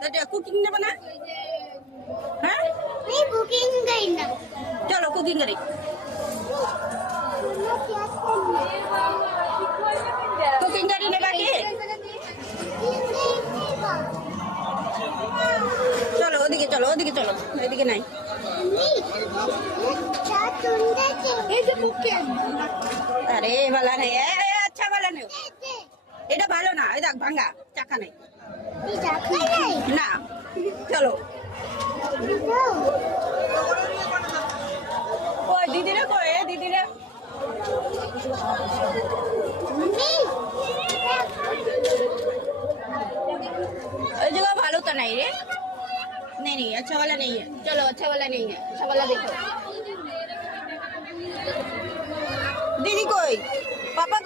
cooking ने बना है नहीं कुकिंग गई ना चलो कुकिंग करी कुकिंग करी ने बाकी चलो ओदिके चलो ओदिके चलो एदिके नहीं अरे वाला नहीं है अच्छा वाला नहीं এটা ভালো না এই দেখ ভাঙা চাকা নাই না চলো কই দিদি রে কই দিদি রে এই जगह ভালো তো নাই রে नहीं नहीं अच्छा वाला नहीं है चलो अच्छा वाला नहीं है अच्छा वाला देखो